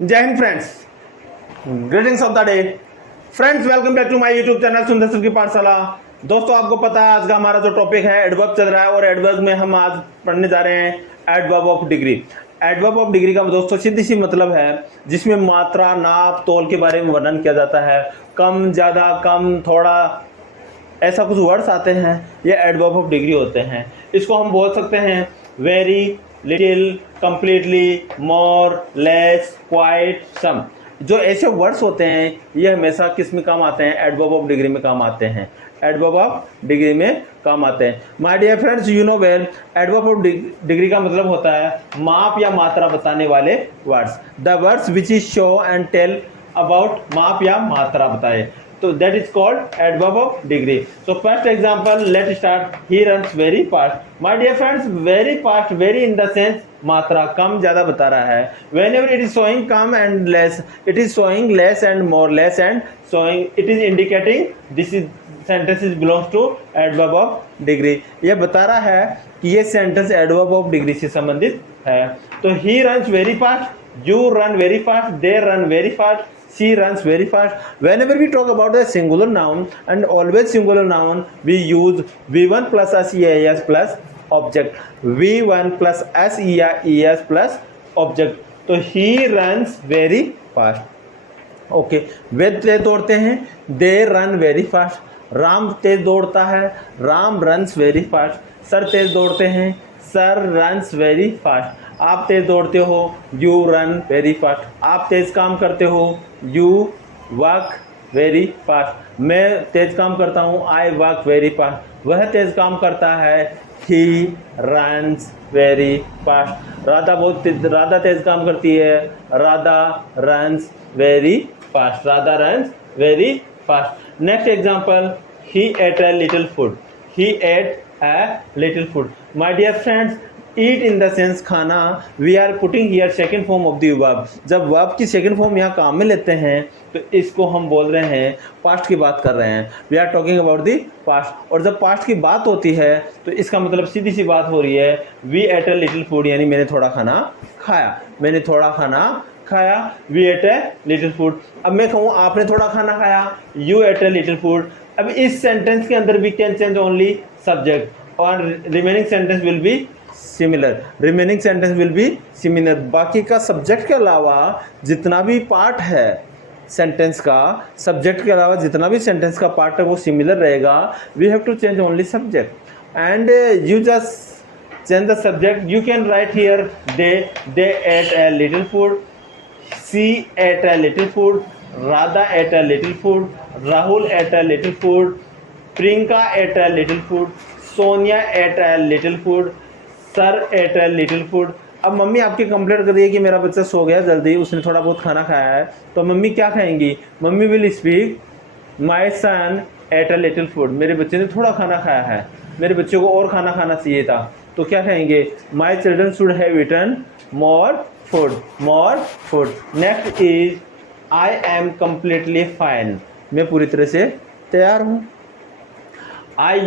जय हिंद friends, greetings of the day. Friends, welcome back to my YouTube channel Sundar sir की पाठशाला। दोस्तों, आपको पता है आज का हमारा जो टॉपिक है एडवर्ब चल रहा है और एडवर्ब में हम आज पढ़ने जा रहे हैं adverb of degree. Adverb of degree का दोस्तों सीधी सी मतलब है जिसमें मात्रा, नाप, तौल के बारे में वर्णन किया जाता है। कम, ज्यादा, कम, थोड़ा, ऐसा कुछ वर्ड्स आते हैं, ये एडवर्ब ऑफ डिग्री होते हैं। इसको हम बोल सकते हैं वेरी, लिटिल, कंप्लीटली, मोर, लेस, क्वाइट, सम। जो ऐसे वर्ड्स होते हैं ये हमेशा किस में काम आते हैं? एडवर्ब ऑफ डिग्री में काम आते हैं। एडवर्ब ऑफ डिग्री में काम आते हैं। My dear friends, you know well, adverb of degree का मतलब होता है माप या मात्रा बताने वाले words. The words which is show and tell about माप या मात्रा बताए, तो that is called adverb of degree. So first example, let's start. He runs very fast. My dear friends, very fast, very in the sense मात्रा, कम ज्यादा बता रहा है। Whenever it is showing come and less, it is showing less and more, less and showing, it is indicating this is sentences belongs to adverb of degree। यह बता रहा है कि ये सेंटेंस एडवर्ब ऑफ डिग्री से संबंधित है। तो he runs very fast, you run very fast, they run very fast, she runs very fast. Whenever we talk about the singular noun and always singular noun, we use V1 plus SES plus object. V1 plus SES plus object. तो he runs very fast. Okay, वे तेज दौड़ते हैं, they run very fast. Ram तेज दौड़ता है, Ram runs very fast. Sir तेज दौड़ते हैं, सर रन्स वेरी फास्ट। आप तेज दौड़ते हो, यू रन वेरी फास्ट। आप तेज काम करते हो, यू वर्क वेरी फास्ट। मैं तेज काम करता हूँ, आई वर्क वेरी फास्ट। वह तेज काम करता है, he runs very fast. Radha तेज काम करती है, Radha runs very fast. Radha runs very fast. Next example, he ate a little food. He ate a little food. My dear friends, eat in the sense खाना, we are putting here second form of the verb. जब verb की second form यहाँ काम में लेते हैं तो इसको हम बोल रहे हैं पास्ट की बात कर रहे हैं। We are talking about the past. और जब पास्ट की बात होती है तो इसका मतलब सीधी सी बात हो रही है we ate a little food, यानी मैंने थोड़ा खाना खाया। मैंने थोड़ा खाना खाया, we ate a little food. अब मैं कहूँ आपने थोड़ा खाना खाया, you ate a little food. अब इस सेंटेंस के अंदर we can change only subject और remaining sentence will be similar. Remaining sentence will be similar. बाकी का सब्जेक्ट के अलावा जितना भी पार्ट है सेंटेंस का, सब्जेक्ट के अलावा जितना भी सेंटेंस का पार्ट है वो सिमिलर रहेगा। We have to change only subject and you just change the subject. You can write here they ate a little food, she ate a little food, Radha ate a little food, Rahul ate a little food, Priyanka ate a little food, Sonia ate a little food, sir ate a little food. अब mummy आपकी complaint कर रही है कि मेरा बच्चा सो गया जल्दी, उसने थोड़ा बहुत खाना खाया है, तो मम्मी क्या खाएंगी? Mummy will speak my son ate a little food. मेरे बच्चे ने थोड़ा खाना खाया है, मेरे बच्चे को और खाना खाना चाहिए था, तो क्या कहेंगे? My children should have eaten more food, more food. Next is I am completely fine. मैं पूरी तरह से तैयार हूँ। I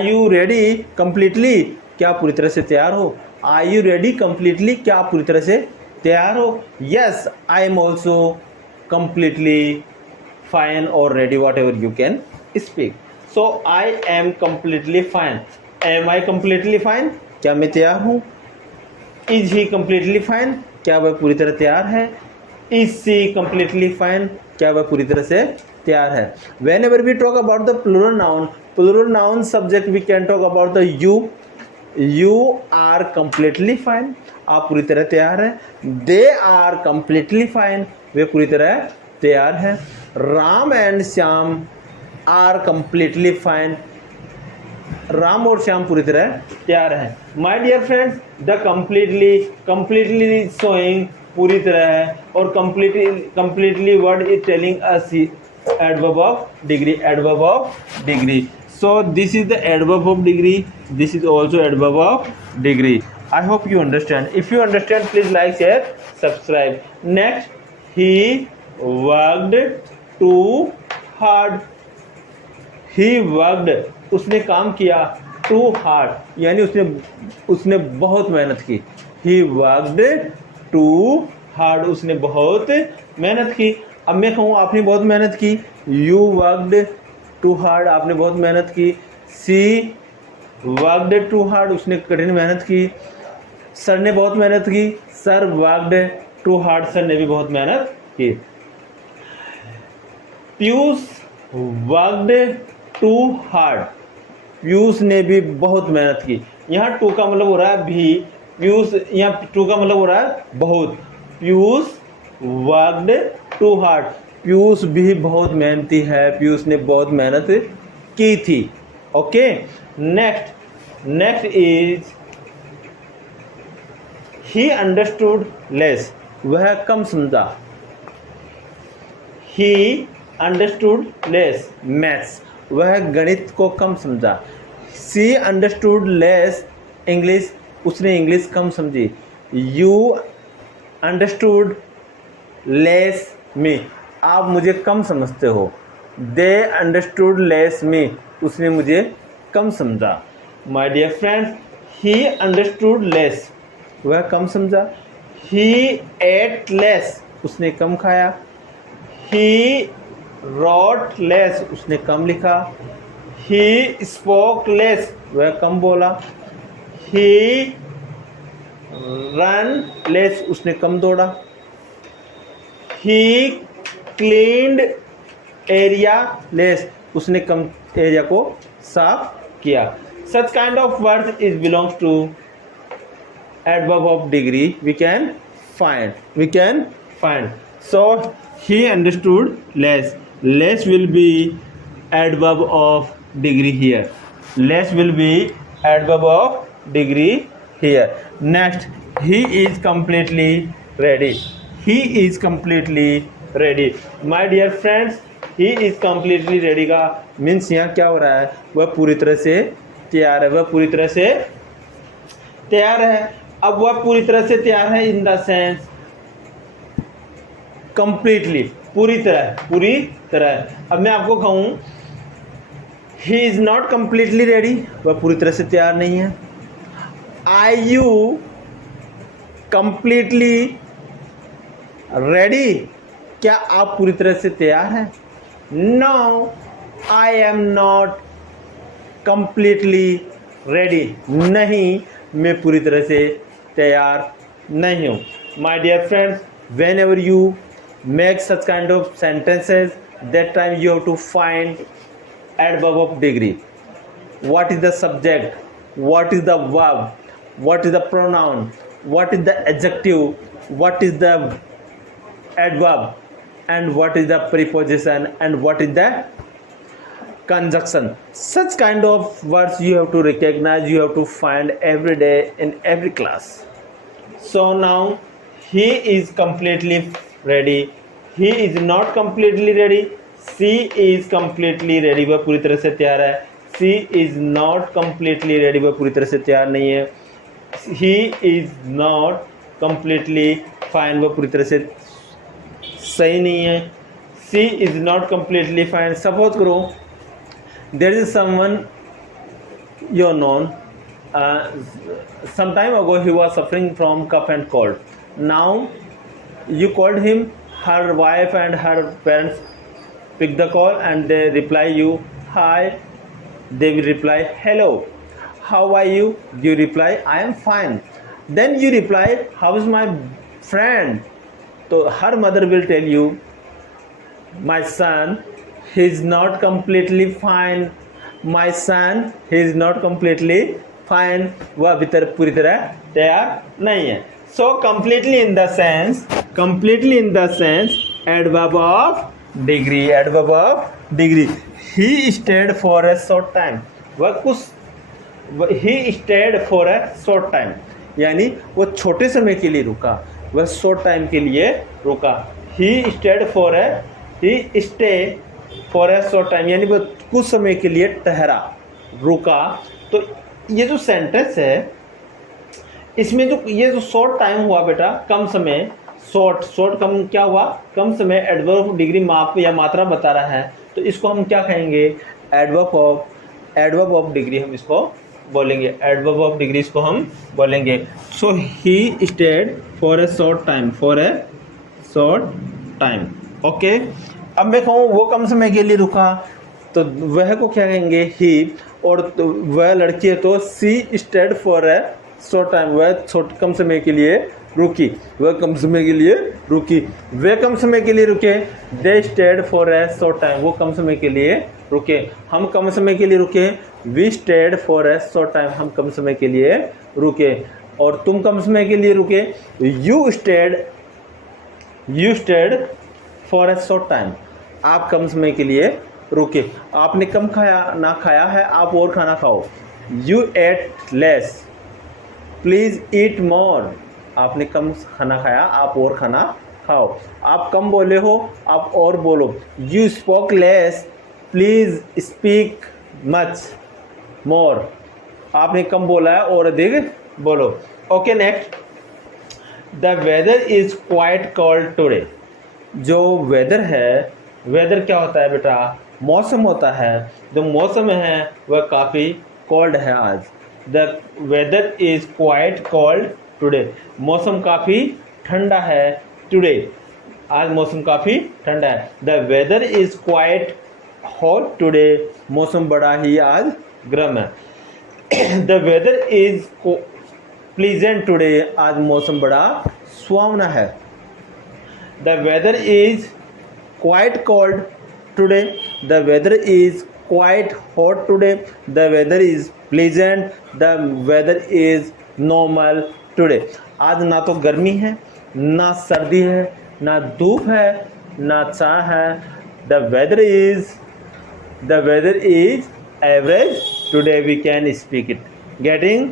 you ready completely? क्या पूरी तरह से तैयार हो? Are you ready completely? क्या आप पूरी तरह से तैयार हो? Yes, I am also completely fine और ready, whatever you can speak. So I am completely fine. Am I completely fine? क्या मैं तैयार हूँ? Is he completely fine? क्या वह पूरी तरह तैयार है? Is she completely fine? क्या वह पूरी तरह से तैयार है? Whenever we talk about the plural noun subject we can talk about the you are completely fine. आप पूरी तरह तैयार हैं। दे आर कंप्लीटली फाइन, वे पूरी तरह तैयार है। Ram and Shyam are completely fine. Ram और श्याम पूरी तरह तैयार हैं। My dear friends, the completely showing पूरी तरह है और completely word is telling us adverb of degree, adverb of degree. So this is the adverb of degree. This is also adverb of degree. I hope you understand. If you understand, please like, share, subscribe. Next, he worked too hard. He worked, उसने काम किया, too hard यानी उसने बहुत मेहनत की। He worked too hard, उसने बहुत मेहनत की। अब मैं कहूँ आपने बहुत मेहनत की, यू वर्कड टू हार्ड, आपने बहुत मेहनत की। सी वर्कड टू हार्ड, उसने कठिन मेहनत की। सर ने बहुत मेहनत की, sir worked too hard, sir ने भी बहुत मेहनत की। Piyush worked too hard, Piyush ने भी बहुत मेहनत की। यहाँ टू का मतलब हो रहा है भी, पीयूष, यहाँ टू का मतलब हो रहा है बहुत। Piyush worked too hard, Piyush भी बहुत मेहनती है, पीयूष ने बहुत मेहनत की थी। Okay, next is he understood less, वह कम समझा। ही अंडरस्टूड लेस मैथ्स, वह गणित को कम समझा। सी अंडरस्टूड लेस इंग्लिश, उसने इंग्लिश कम समझी। यू अंडरस्टूड लेस मी, आप मुझे कम समझते हो। दे अंडरस्टूड लेस मी, उसने मुझे कम समझा। My dear friends, he understood less, वह कम समझा। ही एट लेस, उसने कम खाया। ही रॉट लेस, उसने कम लिखा। ही स्पोक लेस, वह कम बोला। ही रन लेस, उसने कम दौड़ा। ही क्लीन्ड एरिया लेस, उसने कम एरिया को साफ किया। Such kind of word is belongs to adverb of degree we can find. So he understood less, less will be adverb of degree here, less will be adverb of degree here. Next, he is completely ready, he is completely ready. My dear friends, he is completely ready का means यहाँ क्या हो रहा है, वह पूरी तरह से तैयार है, वह पूरी तरह से तैयार है। अब वह पूरी तरह से तैयार है इन द सेंस कंप्लीटली, पूरी तरह। अब मैं आपको कहूं he is not completely ready, वह पूरी तरह से तैयार नहीं है। आर यू कंप्लीटली रेडी, क्या आप पूरी तरह से तैयार हैं? No, I am not completely ready, नहीं मैं पूरी तरह से तैयार नहीं हूँ। My dear friends, whenever you make such kind of sentences, that time you have to find adverb of degree. What is the subject? What is the verb? What is the pronoun? What is the adjective? What is the adverb? And what is the preposition? And what is the conjunction? Such kind of words you have to recognize, you have to find every day in every class. So now he is completely ready. He is not completely ready. She is completely ready. वह पूरी तरह से तैयार है. She is not completely ready. वह पूरी तरह से तैयार नहीं है. He is not completely fine. वह पूरी तरह से सही नहीं है. She is not completely fine. Suppose करो there is someone you known. Some time ago he was suffering from cough and cold. Now you called him. Her wife and her parents pick the call and they reply you hi. They will reply hello. How are you? You reply I am fine. Then you reply how is my friend? So her mother will tell you my son, he is not completely fine. My son, he is not completely fine. वह अभी तक पूरी तरह तैयार नहीं है. So completely in the sense adverb of degree. He stayed for a short time. He stayed for a short time, यानी वो छोटे समय के लिए रुका, वह short time के लिए रुका. He stay for a short time, यानी वो कुछ समय के लिए ठहरा, रुका. तो ये जो सेंटेंस है इसमें जो ये जो शॉर्ट टाइम हुआ बेटा, कम समय, शॉर्ट कम क्या हुआ, कम समय. एडवर्ब ऑफ डिग्री माप या मात्रा बता रहा है, तो इसको हम क्या कहेंगे, एडवर्ब ऑफ डिग्री हम इसको बोलेंगे, एडवर्ब ऑफ डिग्रीज को हम बोलेंगे। So he stayed for a short time, for a short time. Okay, अब मैं कहूँ वो कम समय के लिए रुका, तो वह को क्या कहेंगे, ही। और तो वह लड़की है तो she stayed for a short time, वह कम समय के लिए रुकी, वह कम समय के लिए रुकी। वे कम समय के लिए रुके, they stayed for a short time, वो कम समय के लिए रुके। हम कम समय के लिए रुके, we stayed for a short time, हम कम समय के लिए रुके। और तुम कम समय के लिए रुके, you stayed for a short time, आप कम समय के लिए रुके। आपने कम खाया ना खाया है, आप और खाना खाओ। You ate less, please eat more, आपने कम खाना खाया, आप और खाना खाओ। आप कम बोले हो, आप और बोलो। You spoke less, please speak much more, आपने कम बोला है और अधिक बोलो। Okay, next, the weather is quite cold today. जो वेदर है, वेदर क्या होता है बेटा, मौसम होता है। जो मौसम है वह काफ़ी कोल्ड है आज। The weather is quite cold today, मौसम काफ़ी ठंडा है। टुडे, आज मौसम काफ़ी ठंडा है। The weather is quite hot today, मौसम बड़ा ही आज गर्म है। The weather is pleasant today, आज मौसम बड़ा सुहावना है। The weather is quite cold today, the weather is quite hot today, the weather is pleasant, the weather is normal today. आज ना तो गर्मी है, ना सर्दी है, ना धूप है, ना छाँव है। The weather is average today, we can speak it. Getting?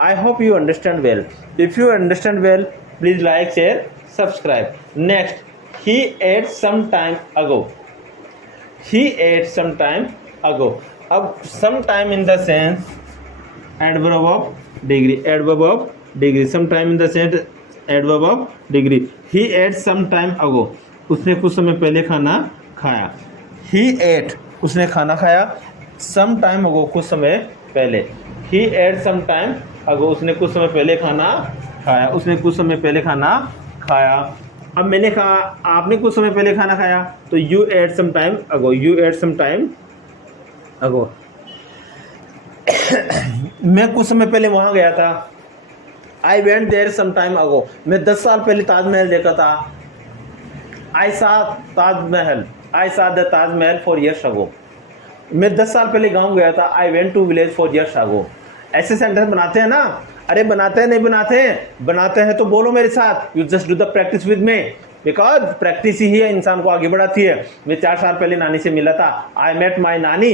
I hope you understand well. If you understand well, please like, share, subscribe. Next, he ate some time ago. He ate some time ago. अब some time in the sense adverb of degree. Adverb of degree. Some time in the sense adverb of degree. He ate some time ago. उसने कुछ समय पहले खाना खाया. He ate, उसने खाना खाया. Some time ago, कुछ समय पहले. He ate some time ago, उसने कुछ समय पहले खाना खाया. उसने कुछ समय पहले खाना खाया. अब मैंने कहा आपने कुछ समय पहले खाना खाया, तो you ate some time ago. You ate some time ago. मैं कुछ समय पहले वहाँ गया था. I went there some time ago. मैं 10 साल पहले ताजमहल देखा था. I saw Taj Mahal. I saw the Taj Mahal 4 years ago. मैं 10 साल पहले गांव गया था. I went to village 4 years ago. ऐसे सेंटेंस बनाते हैं ना? अरे बनाते हैं, नहीं बनाते हैं? बनाते हैं तो बोलो मेरे साथ. You just do the practice with me, because practice ही है इंसान को आगे बढ़ाती है. मैं 4 साल पहले नानी से मिला था. आई मेट माई नानी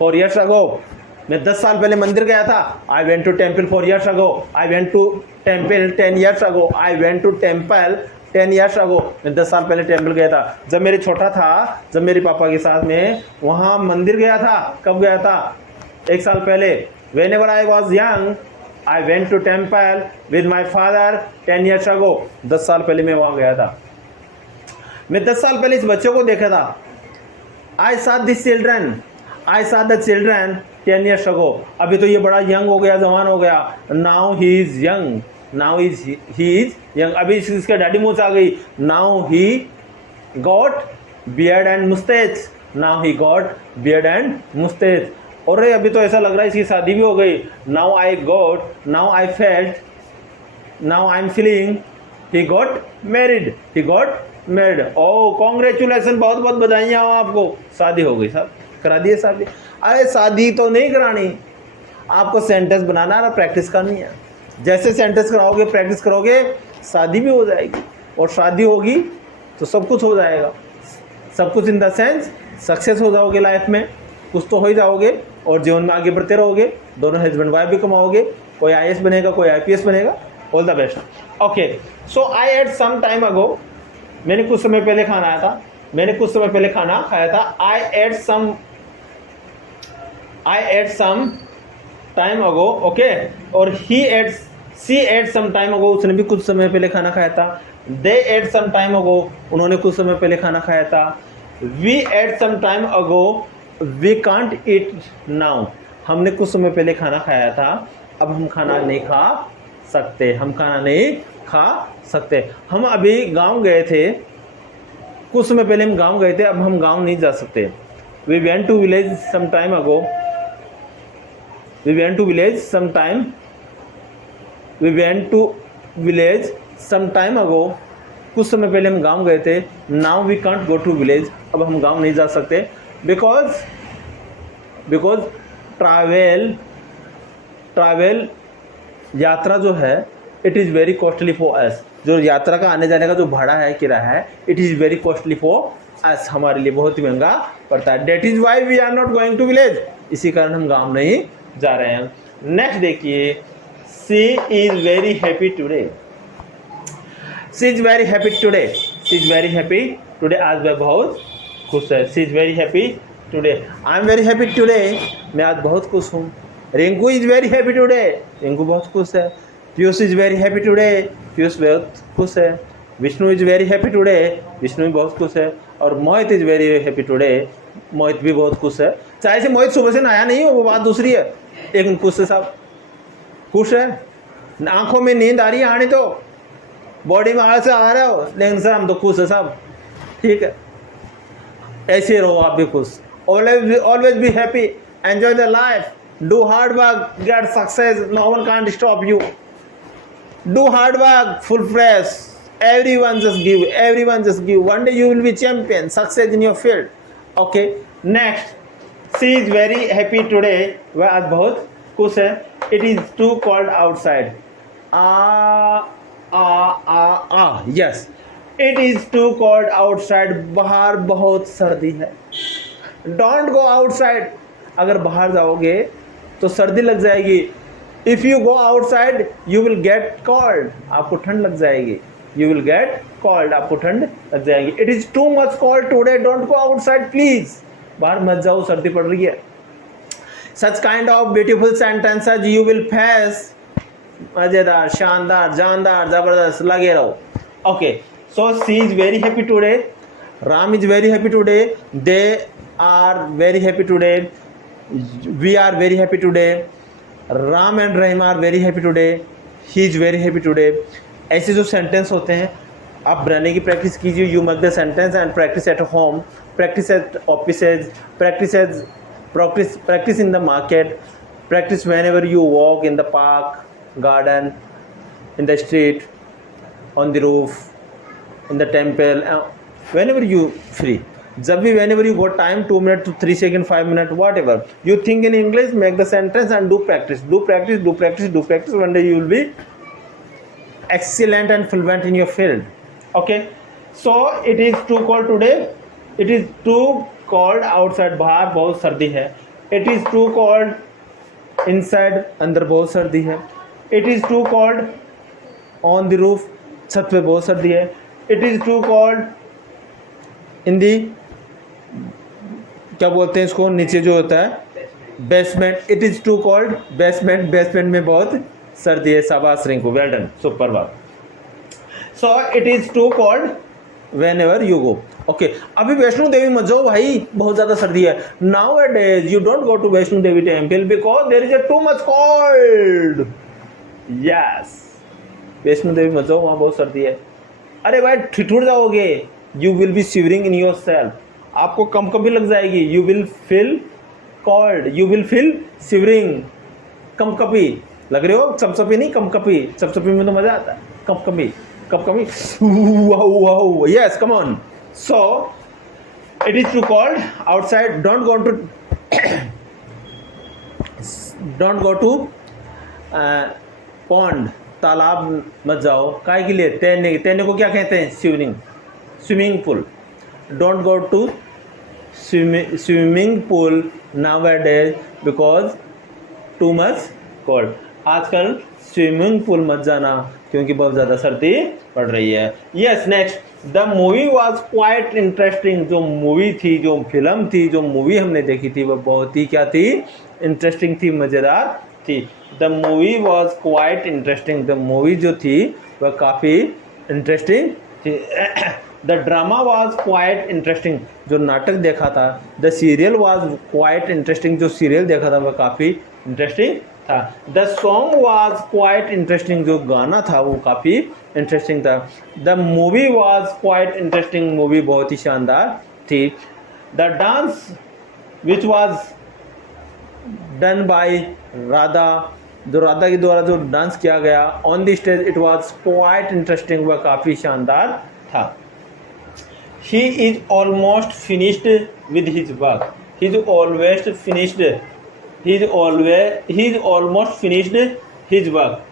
4 years ago. मैं 10 साल पहले मंदिर गया था. I went to temple 4 years ago. I went to temple 10 years ago. I went to temple 10 years ago. मैं 10 साल पहले टेम्पल गया था. जब मेरे छोटा था, जब मेरे पापा के साथ में वहाँ मंदिर गया था. कब गया था? 1 साल पहले. Whenever I was young, I went to temple with my father 10 years ago. 10 साल पहले मैं वहाँ गया था. मैं 10 साल पहले इस बच्चे को देखा था. I saw this children. I saw the children 10 years ago. अभी तो ये बड़ा यंग हो गया, जवान हो गया. Now he is young. Now he is young. अभी इसके दाढ़ी मूंछ आ गई. Now he got beard and mustache. Now he got beard and mustache. और अभी तो ऐसा लग रहा है इसकी शादी भी हो गई. Now I felt, now I am feeling he got married. Oh congratulation, बहुत बहुत बधाइयाँ आपको, शादी हो गई. साहब करा दिए शादी. अरे शादी तो नहीं करानी, आपको सेंटेंस बनाना है, प्रैक्टिस करनी है. जैसे सेंटेंस कराओगे, प्रैक्टिस करोगे, शादी भी हो जाएगी. और शादी होगी तो सब कुछ हो जाएगा. सब कुछ इन द सेंस सक्सेस हो जाओगे लाइफ में, कुछ तो हो ही जाओगे और जीवन में आगे बढ़ते रहोगे. दोनों हस्बैंड वाइफ भी कमाओगे. कोई IAS बनेगा, कोई IPS बनेगा. All the best. Okay, so I ate some time ago, मैंने कुछ समय पहले खाना आया था. मैंने कुछ समय पहले खाना खाया था. I ate some time ago. Okay, और she ate some time ago, उसने भी कुछ समय पहले खाना खाया था. दे एट सम टाइम अगो, उन्होंने कुछ समय पहले खाना खाया था. We ate some time ago, we can't eat now, हमने कुछ समय पहले खाना खाया था, अब हम खाना नहीं खा सकते, हम खाना नहीं खा सकते। हम अभी गांव गए थे, कुछ समय पहले हम गांव गए थे, अब हम गांव नहीं जा सकते। We went to village some time ago, we went to village some time, we went to village some time ago, कुछ समय पहले हम गांव गए थे। Now we can't go to village, अब हम गांव नहीं जा सकते। बिकॉज ट्रैवल यात्रा जो है it is very costly for अस, जो यात्रा का आने जाने का जो भाड़ा है, किराया है, it is very costly for us, हमारे लिए बहुत ही महंगा पड़ता है। That is why we are not going to village, इसी कारण हम गांव नहीं जा रहे हैं। नेक्स्ट देखिए, she is very happy today, she is very happy today, she is very happy today, आज वह बहुत खुश है। She is very happy today, I am very happy today, मैं आज बहुत खुश हूँ। Rinku is very happy today, Rinku बहुत खुश है। Piyush is very happy today, Piyush बहुत खुश है। Vishnu is very happy today, Vishnu भी बहुत खुश है। और मोहित इज़ वेरी हैप्पी टुडे, मोहित भी बहुत खुश है। चाहे से मोहित सुबह से नहाया नहीं हो वो बात दूसरी है, लेकिन खुश है, सब खुश है। आंखों में नींद आ रही है, आने तो बॉडी में आलस आ रहा हो, लेकिन सर हम तो खुश है सब, ठीक है। ऐसे रहो आप भी खुश। Always be happy, enjoy the life, do hard work, get success, no one can't stop you. Do hard work, full fresh. Everyone just give. One day you will be champion, success in your field. Okay. Next, she is very happy today. वह आज बहुत खुश है। It is too cold outside. Yes. It is too cold outside. बाहर बहुत सर्दी है। Don't go outside. अगर बाहर जाओगे तो सर्दी लग जाएगी। If you go outside, you will get cold. आपको ठंड लग जाएगी। You will get cold. आपको ठंड लग जाएगी। It is too much cold today. Don't go outside, please. बाहर मत जाओ, सर्दी पड़ रही है। Such kind of beautiful sentences you will face. मजेदार, शानदार, जानदार, जबरदस्त, लगे रहो। Okay. So she is very happy today. Ram is very happy today. They are very happy today. We are very happy today. Ram and Rahim are very happy today, he is very happy today. ऐसे जो sentence होते हैं आप बनाने की practice कीजिए। You make the sentence and practice at home, practice eight offices, practice in the market, practice when ever you walk in the park, garden, in the street, on the roof, in the temple, when ever you free. जब भी whenever you got time, 2 minutes to 3 seconds, 5 minutes, whatever you think in English, make the sentence and do practice. One day you will be excellent and fluent in your field. Okay, so it is too cold today. It is too cold outside. बाहर बहुत सर्दी है। It is too cold inside. अंदर बहुत सर्दी है। It is too cold on the roof. छत पे बहुत सर्दी है। It is too cold in the, क्या बोलते हैं इसको, नीचे जो होता है basement. It is too cold basement में बहुत सर्दी है। शाबाश Rinku, well done, super work. So it is too cold whenever you go. Okay, अभी वैष्णो देवी मत जाओ भाई, बहुत ज़्यादा सर्दी है। Nowadays you don't go to Vaishno Devi temple because there is a too much cold. Yes, Vaishno Devi मत जाओ, वहाँ बहुत सर्दी है। अरे भाई ठिठुर जाओगे, you will be shivering in yourself, आपको कंपकंपी लग जाएगी। You will feel cold, you will feel shivering, कंपकंपी लग रहे हो, चपचपी नहीं, कंपकंपी। चपचपी में तो मजा आता है, कंपकंपी, yes, come on. So it is too cold outside, don't go to pond, तालाब मत जाओ। काय के लिए? तैरने को क्या कहते हैं? Swimming pool. Don't go to swimming pool nowadays because too much cold. आजकल स्विमिंग पूल मत जाना क्योंकि बहुत ज़्यादा सर्दी पड़ रही है। Yes, next, the movie was quite interesting. जो मूवी थी, जो फिल्म थी, जो मूवी हमने देखी थी वह बहुत ही क्या थी? इंटरेस्टिंग थी, मज़ेदार थी। The movie was quite interesting. The movie जो थी वह काफ़ी इंटरेस्टिंग थी। The drama was quite interesting, जो नाटक देखा था। The serial was quite interesting, जो सीरियल देखा था वह काफ़ी इंटरेस्टिंग था। The song was quite interesting, जो गाना था वो काफ़ी इंटरेस्टिंग था। The movie was quite interesting, movie बहुत ही शानदार थी। The dance which was done by Radha, जो राधा के द्वारा जो डांस किया गया on the stage, it was quite interesting, वह काफ़ी शानदार था। He is almost finished with his work, he is almost finished, he is almost finished his work,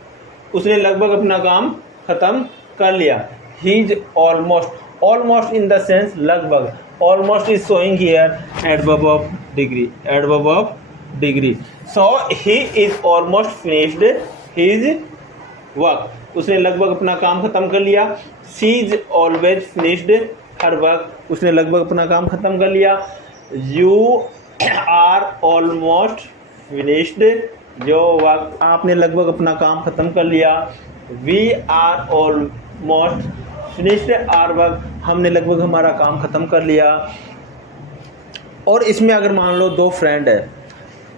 उसने लगभग अपना काम खत्म कर लिया। He is almost, almost in the sense लगभग, almost is showing here adverb of degree, adverb of degree. So he is almost finished his work, उसने लगभग अपना काम खत्म कर लिया। She is always finished her work, उसने लगभग अपना काम खत्म कर लिया। You are almost finished your work, आपने लगभग अपना काम खत्म कर लिया। We are almost finished our work, हमने लगभग हमारा काम खत्म कर लिया। और इसमें अगर मान लो दो फ्रेंड है,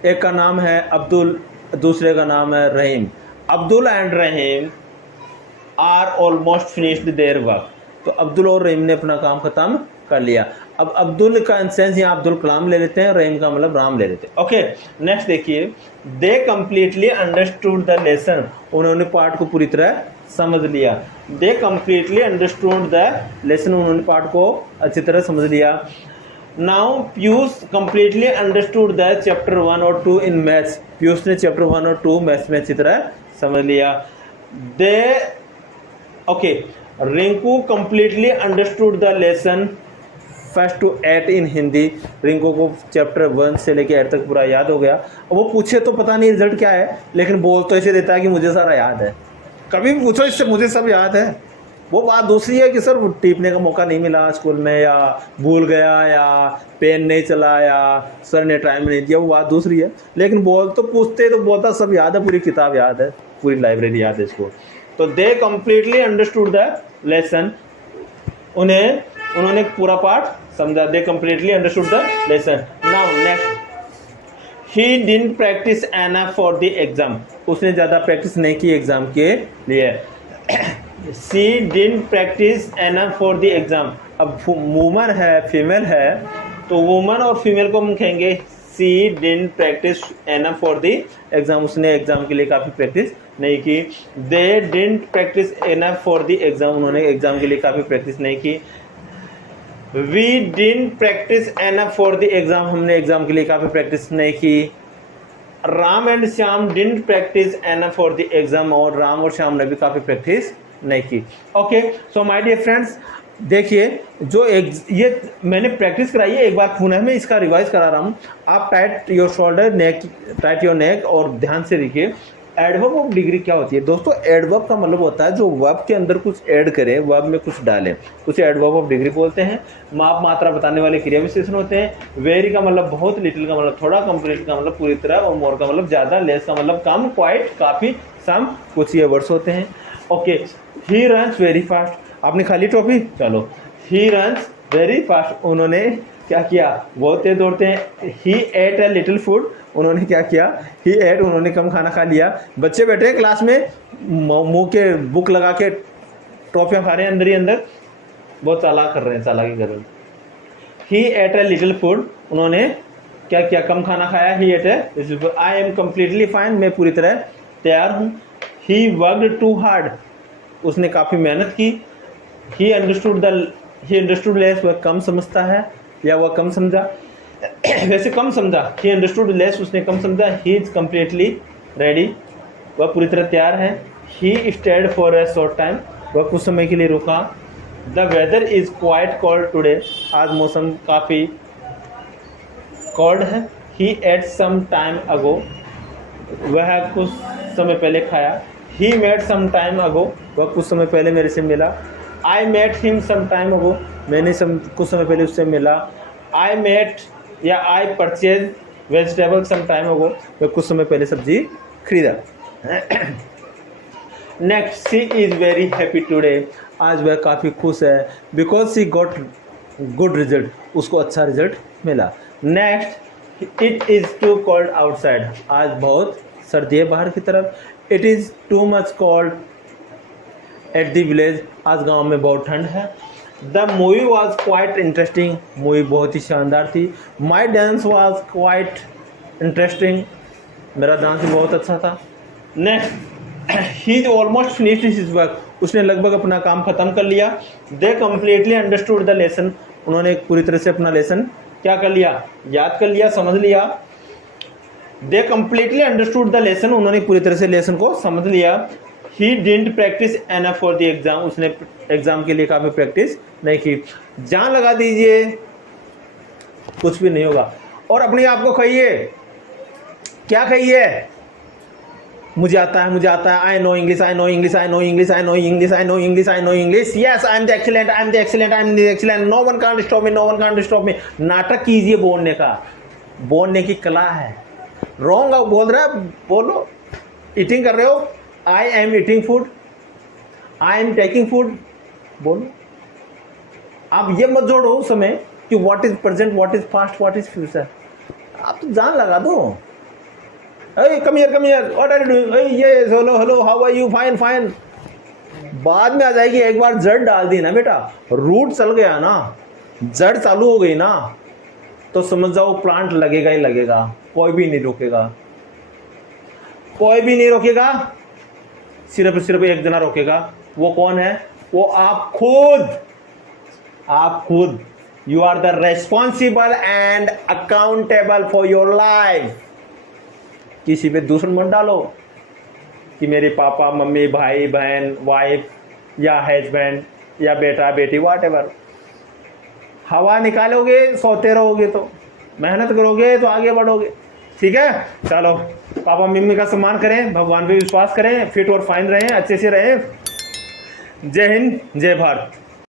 एक का नाम है अब्दुल, दूसरे का नाम है Rahim. Abdul and Rahim are almost finished their work, तो अब्दुल और रहीम ने अपना काम खत्म कर लिया। अब अब्दुल का सेंस यहाँ अब्दुल कलाम ले लेते हैं, रहीम का मतलब राम ले लेते हैं। ओके, नेक्स्ट देखिए, they completely understood the lesson, उन्होंने पाठ को पूरी तरह समझ लिया। They completely understood the lesson, उन्होंने पाठ को अच्छी तरह समझ लिया। Now Piyush completely understood the chapter 1 और 2 इन मैथ्स, पीयूष ने चैप्टर 1 और 2 मैथ्स में अच्छी तरह समझ लिया। They okay, Rinku completely understood the lesson first to 8 in Hindi, Rinku को चैप्टर 1 से लेके 8 तक पूरा याद हो गया। और वो पूछे तो पता नहीं रिजल्ट क्या है, लेकिन बोल तो इसे देता है कि मुझे सारा याद है। कभी भी पूछो इससे मुझे सब याद है, वो बात दूसरी है कि सर वो टीपने का मौका नहीं मिला स्कूल में, या भूल गया, या पेन नहीं चला, या सर ने टाइम नहीं दिया, वो बात दूसरी है। लेकिन बोल तो पूछते तो बोलता सब याद है, पूरी किताब याद है, पूरी लाइब्रेरी याद है इसको। तो they completely understood the lesson, उन्होंने पूरा पाठ समझा। They completely understood the lesson. Now next, he didn't practice enough for the exam, उसने ज़्यादा प्रैक्टिस नहीं की एग्जाम के लिए। She didn't practice enough for the exam, अब वुमन है फीमेल है, तो वुमन और फीमेल को हम कहेंगे she didn't practice enough for the exam, उसने एग्जाम के लिए काफ़ी प्रैक्टिस नहीं की। They didn't practice enough for the exam, उन्होंने एग्जाम के लिए काफ़ी प्रैक्टिस नहीं की। We didn't practice enough for the exam, हमने एग्जाम के लिए काफ़ी प्रैक्टिस नहीं की। Ram and Shyam didn't practice enough for the exam, और राम और श्याम ने भी काफ़ी प्रैक्टिस नहीं की। Okay, so my dear friends, देखिए जो ये मैंने प्रैक्टिस कराई है, एक बार पुनः मैं इसका रिवाइज करा रहा हूँ। आप tight your shoulder, neck, tight your neck, और ध्यान से देखिए। एडवर्ब ऑफ डिग्री क्या होती है दोस्तों? एडवर्ब का मतलब होता है जो वर्ब के अंदर कुछ ऐड करे, वर्ब में कुछ डाले, उसे एडवर्ब ऑफ डिग्री बोलते हैं। माप मात्रा बताने वाले क्रिया विशेषण होते हैं। वेरी का मतलब बहुत, लिटिल का मतलब थोड़ा, कंप्लीट का मतलब पूरी तरह, और मोर का मतलब ज़्यादा, लेस का मतलब कम, क्वाइट काफ़ी, सम, कुछ ये वर्ड्स होते हैं। ओके, ही रन्स वेरी फास्ट, आपने खाली टॉपी, चलो। ही रन्स वेरी फास्ट, उन्होंने क्या किया, बहुत तेज दौड़ते हैं। He ate a little food, उन्होंने क्या किया, ही एट, उन्होंने कम खाना खा लिया। बच्चे बैठे हैं क्लास में, मुंह के बुक लगा के टॉफियाँ खा रहे हैं अंदर ही अंदर, बहुत चालाक कर रहे हैं, चालाकी कर रहे हैं। He ate a little food, उन्होंने क्या किया, कम खाना खाया। He ate a, I am completely fine, मैं पूरी तरह तैयार हूँ। ही वर्कड टू हार्ड, उसने काफ़ी मेहनत की। ही अंडरस्टूड लेस, वह कम समझता है या वह कम समझा, वैसे कम समझा। ही अंडरस्टूड लेस, उसने कम समझा। ही इज कम्प्लीटली रेडी, वह पूरी तरह तैयार है। He stayed for a short time, वह कुछ समय के लिए रुका। The weather is quite cold today, आज मौसम काफ़ी कोल्ड है। ही एट सम टाइम अगो, वह कुछ समय पहले खाया। ही मेट सम टाइम अगो, वह कुछ समय पहले मेरे से मिला। I met him some time ago, मैंने कुछ समय पहले उससे मिला। आई मेट या I purchase vegetable some time ago, वह कुछ समय पहले सब्जी खरीदा। Next, she is very happy today, आज वह काफ़ी खुश है, because she got good result, उसको अच्छा रिजल्ट मिला। Next, it is too cold outside, आज बहुत सर्दी है बाहर की तरफ। It is too much cold at the village, आज गांव में बहुत ठंड है। The movie was quite interesting, movie बहुत ही शानदार थी। My dance was quite interesting, मेरा डांस भी बहुत अच्छा था। Next, he is almost finished his work, उसने लगभग अपना काम खत्म कर लिया। They completely understood the lesson, उन्होंने पूरी तरह से अपना लेसन क्या कर लिया, याद कर लिया, समझ लिया। They completely understood the lesson, उन्होंने पूरी तरह से लेसन को समझ लिया। He didn't practice enough for the exam, उसने एग्जाम के लिए काफ़ी प्रैक्टिस नहीं की। जान लगा दीजिए, कुछ भी नहीं होगा। और अपने आप को कहिए, क्या कहिए, मुझे आता है, मुझे आता है, I know English, I know English, I know English, I know English, I know English, I know English, yes I am the excellent, I am the excellent, I am the excellent, no one can't stop me, no one can't stop me. नाटक कीजिए बोलने का, बोलने की कला है। Wrong बोल रहे हैं, बोलो। ईटिंग कर रहे हो, I am eating food, I am taking food, बोलो। आप ये मत जोड़ो उस समय कि what is present, what is past, what is future, आप तो जान लगा दो। Hey, come here, what are you doing? Hey, yes, hello, how are you? Fine, fine. बाद में आ जाएगी, एक बार जड़ डाल दी ना बेटा, रूट चल गया ना, जड़ चालू हो गई ना, तो समझ जाओ प्लांट लगेगा ही लगेगा, कोई भी नहीं रोकेगा, कोई भी नहीं रोकेगा, सिर्फ एक जना रोकेगा। वो कौन है? वो आप खुद, आप खुद। You are the responsible and accountable for your life. किसी पे दूसरा मत डालो कि मेरे पापा मम्मी भाई बहन वाइफ या हस्बैंड या बेटा बेटी वाट एवर। हवा निकालोगे सोते रहोगे, तो मेहनत करोगे तो आगे बढ़ोगे। ठीक है, चलो पापा मम्मी का सम्मान करें, भगवान पे विश्वास करें, फिट और फाइन रहें, अच्छे से रहें। जय हिंद, जय भारत।